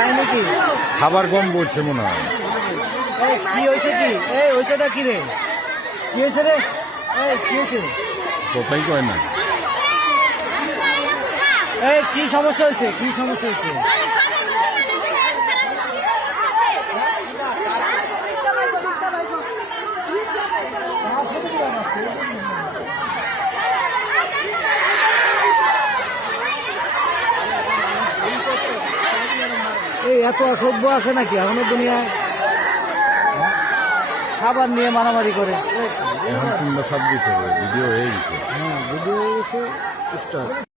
কাহিনী কি? খাবার কম পড়ছে মনে হয়। কি হয়েছে কি? হয়েছেটা কি রে? কি হয়েছে রে? কি হয়েছে? কোথায় কয় না। কি সমস্যা হয়েছে? কি সমস্যা হয়েছে? এত অসভ্য আছে নাকি এখনো দুনিয়ায়? খাবার নিয়ে মারামারি করে। এখন 3 বা 7 দিতে হবে, ভিডিও হয়ে গেছে। ভিডিও হয়ে গেছে। স্টার্ট।